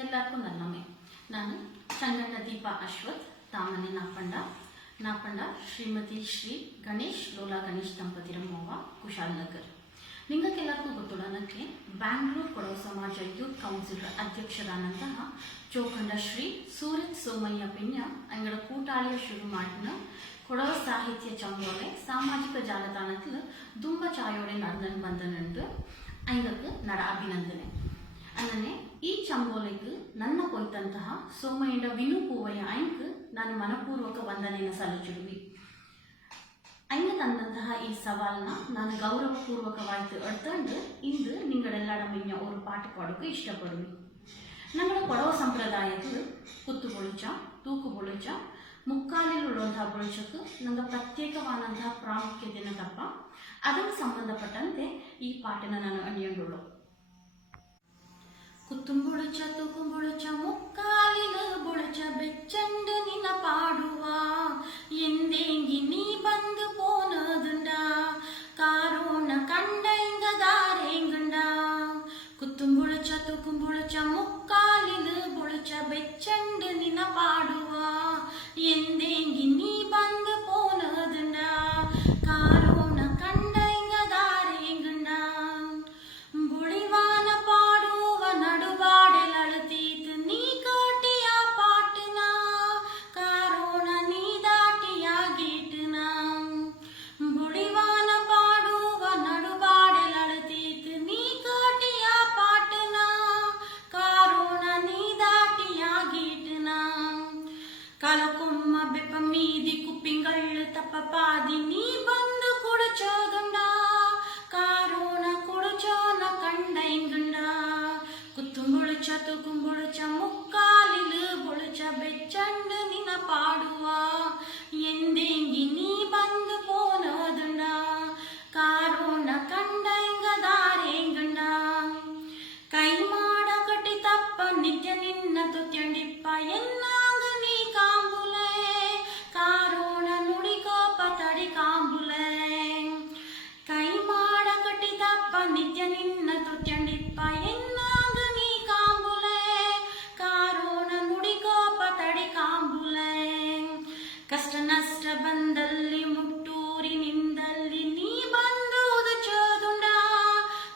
ಎಲ್ಲರಿಗೂ ನನ್ನೊಮ್ಮೆ. ನಾನು ಚಂಗಣ್ಣ ದೀಪಾ ಅಶ್ವಥ್, ತಾಮನೆ ನಾಪಂಡ ಶ್ರೀಮತಿ ಶ್ರೀ ಗಣೇಶ್ ಲೋಲಾ ಗಣೇಶ್ ದಂಪತಿರ ಮೋವ ಕುಶಾಲನಗರ್. ನಿಮಗೆಲ್ಲರಿಗೂ ಗೊತ್ತುള്ള ನನಗೆ ಬ್ಯಾಂಗ್ಳೂರು ಕೊಡವ ಸಮಾಜ ಯೂತ್ ಕೌನ್ಸಿಲ್ ಅಧ್ಯಕ್ಷರಾದಂತಹ ಚೋಖಂಡ ಶ್ರೀ ಸೂರತ್ ಸೋಮಯ್ಯ ಪಿನ್ಯ ಅಂಗಡ ಕೂಟಾಳಿಯ ಶುರು ಮಾಡಿನ ಕೊಡವ ಸಾಹಿತ್ಯ ಚಂಬೋಲೆ ಸಾಮಾಜಿಕ ಜಾಲತಾಣത്തിൽ ತುಂಬ ಚಾಯೋಡೆ നടന്നു ಬಂದನುಂಟು. ಅಂಗಕ್ಕೆ ನಡ ಅಭಿನಂದನೆ. അങ്ങനെ ಈ ಚಂಬೋಲೆಗೆ ನನ್ನ ಕೊಯ್ತಂತಹ ಸೋಮಯ್ಯಂಡ ವಿನು ಪೂವಯ್ಯ ಅಂಕ್ ನಾನು ಮನಪೂರ್ವಕ ವಂದನೆಯನ್ನು ಸಲ್ಲಿಸಿರುವಿ. ಅಂಗ ತಂದಂತಹ ಈ ಸವಾಲನ್ನ ನಾನು ಗೌರವಪೂರ್ವಕವಾಯ್ತು ಎಡ್ತಂಡು ಇಂದು ನಿಂಗಳೆಲ್ಲಡ ಮಿನ್ನ ஒரு ಪಾಠ ಪಾಡೋಕೆ ಇಷ್ಟಪಡುವಿ. ನಮ್ಮ ಕೊಡವ ಸಂಪ್ರದಾಯದ ಕುತ್ತು ಬೊಳುಚ ತೂಕು ಬೊಳುಚ ಮುಕ್ಕಾಲಿಲುಳ್ಳಂತಹ ಬೊಳುಚಕ್ಕೆ ನಂಗೆ ಪ್ರತ್ಯೇಕವಾದಂತಹ ಪ್ರಾಮುಖ್ಯತೆಯನ್ನು ತಪ್ಪ ಅದಕ್ಕೆ ಸಂಬಂಧಪಟ್ಟಂತೆ ಈ ಪಾಠನ ನಾನು ಅಣಿಯಂಡುಳ್ಳು. കുത്തുംപൊളിച്ച തൂക്കുംപൊളിച്ച മുക്കാലില് പൊളിച്ച വെച്ചണ്ട് നിന്ന പാടുവാ എന്തെങ്കി നീ ബന്ധു പോന്നതുണ്ടാ കാരോണ കണ്ടെങ്കതാരെങ്കുണ്ടാ. കുത്തുംപൊളിച്ച തൂക്കുംപൊളിച്ച മുക്കാലില് പൊളിച്ച വെച്ചണ്ട് നിന്ന പാടുവാ എന്തെങ്കി നീ ബന്ധു പോന്നതുണ്ടാ കാരോണ കണ്ടെങ്കതാരെങ്കുണ്ടാ. ബുളിവാന പാടുവ നടുപാടിൽ അഴുത്തീത്ത് നീ കാട്ടിയ പാട്ടുന കാരോണ നീ ദാട്ടിയാകിട്ടുന. ബുളിവാന പാടുവ നടുപാടിൽ അഴുത്തീത്ത് നീ കാട്ടിയ പാട്ടുന കാരോണ നീ ദാട്ടിയാകിട്ടുന. കലക്കൊമ്മ ಬೆಪ್ಪ ಮೀದಿ ಕುಪ್ಪಿಂಗಳ್ಳು ತಪ್ಪ ಪಾದಿ ನೀ ಬಂದು ಕುಡಚೋದುಂಡ ಕಾರೋಣ ಕುಡಚೋನ ಕಂಡೈಂಗುಂಡ. ಕುತ್ತುಂಬುಳುಚ ತೂಕುಂಬುಳುಚ ಮುಕ್ಕಾಲಿಲು ಬೊಳುಚ ಬೆಚ್ಚಂಡು ನಿನ್ನ ಪಾಡುವ ಎಂದೆಂಗಿ ನೀ ಬಂದು ಪೋನದುಂಡ ಕಾರೋಣ ಕಂಡೈಂಗದಾರೆಂಗುಂಡ. ಕೈ ಮಾಡ ಕಟ್ಟಿ ತಪ್ಪ ನಿತ್ಯ ನಿನ್ನ ತುತ್ಯಂಡಿಪ್ಪ ಎನ್ನಾಗ ನೀ ಕಾಂಬುಲೆ ಕಾರೋಣ ನುಡಿಕೋಪ ತಡಿ ಕಾಂಬುಲೆ. ಕೈ ಮಾಡ ಕಟ್ಟಿ ತಪ್ಪ ನಿತ್ಯ ನಿನ್ನ ತುತ್ಯಂಡಿಪ್ಪ ಎನ್ನಾಗ ನೀ ಕಾಂಬುಲೆ ಕಾರೋಣ ನುಡಿಕೋಪ ತಡಿ ಕಾಂಬುಲೆ. ಕಷ್ಟ ನಷ್ಟ ಬಂದಲ್ಲಿ ಮುಟ್ಟೂರಿನಿಂದಲ್ಲಿ ನೀ ಬಂದು ಉದಚೋದುಂಡ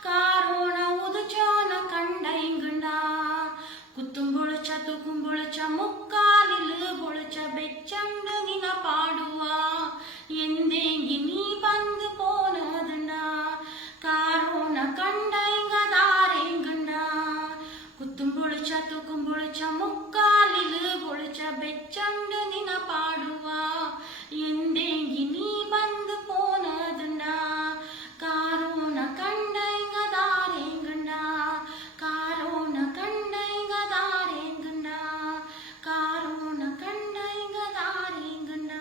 ಕಾರೋಣ ಉದಚೋನ ಕಂಡೈಂಗುಂಡ. ಕುತ್ತುಂಬೊಳುಚ ತೂಕುಂಬೊಳುಚ ಮುಕ್ಕಾಲಿಲು ಬೊಳುಚ ಬೆಚ್ಚಂಡು ನಿನ ಪಾಡುವ ಎಂದೆಂಗಿ ನೀ ಬಂದು ಪೋನದುಂಡ ಕಾರೋಣ ಕಂಡೈಂಗದಾರೆಂಗುಂಡ. ಕುತ್ತುಂಬೊಳುಚ ತೂಕುಂಬೊಳುಚ ಮುಕ್ಕಾಲಿಲು ಬೊಳುಚ ಬೆಚ್ಚಂಡು ನಿನ ಪಾಡುವ ಎಂದೆಂಗಿ ನೀ ಬಂದು ಪೋನದುಂಡ ಕಾರೋಣ ಕಂಡೈಂಗದಾರೆಂಗುಂಡ ಕಾರೋಣ ಕಂಡೈಂಗದಾರೆಂಗುಂಡ ಕಾರೋಣ ಕಂಡೈಂಗದಾರೆಂಗುಂಡ.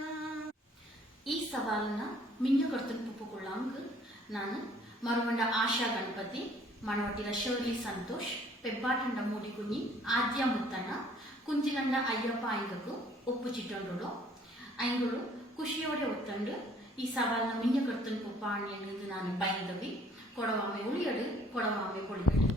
ಈ ಸವಾಲನ್ನ ಮಿಂಜ ಕರ್ತನ್ ಪುಪ್ಪುಕೊಳ್ಳಾಂಗ್ ನಾನು ಮರುವಂಡ ಆಶಾ ಗಣಪತಿ ಮಣವಟ್ಟಿಲ ಶರ್ಲಿ ಸಂತೋಷ್ ಪೆಬ್ಬಾಟಂಡ ಮೂಡಿಕುഞ്ഞി ಆದ್ಯ ಮುತ್ತಣ್ಣ ಕುಂಜಿಗಂಡ ಅಯ್ಯಪ್ಪ ಐಂಗಕ್ಕೂ ಒಪ್ಪು ಚಿಟ್ಟೊಂಡುಳು ಐಂಗುಳು ಖುಷಿಯೋಡೆ ಒತ್ತಂಡು ಈ ಸವಾಲನ್ನ ಮಿಂಜ ಕರ್ತನ್ ಪುಪ್ಪ ಅಣ್ಣಿಯನ್ನು ನಾನು ಬಯದವಿ. ಕೊಡವಾಮೆ ಉಳಿಯಡು ಕೊಡವಾಮೆ ಕೊಳಿಯಡು.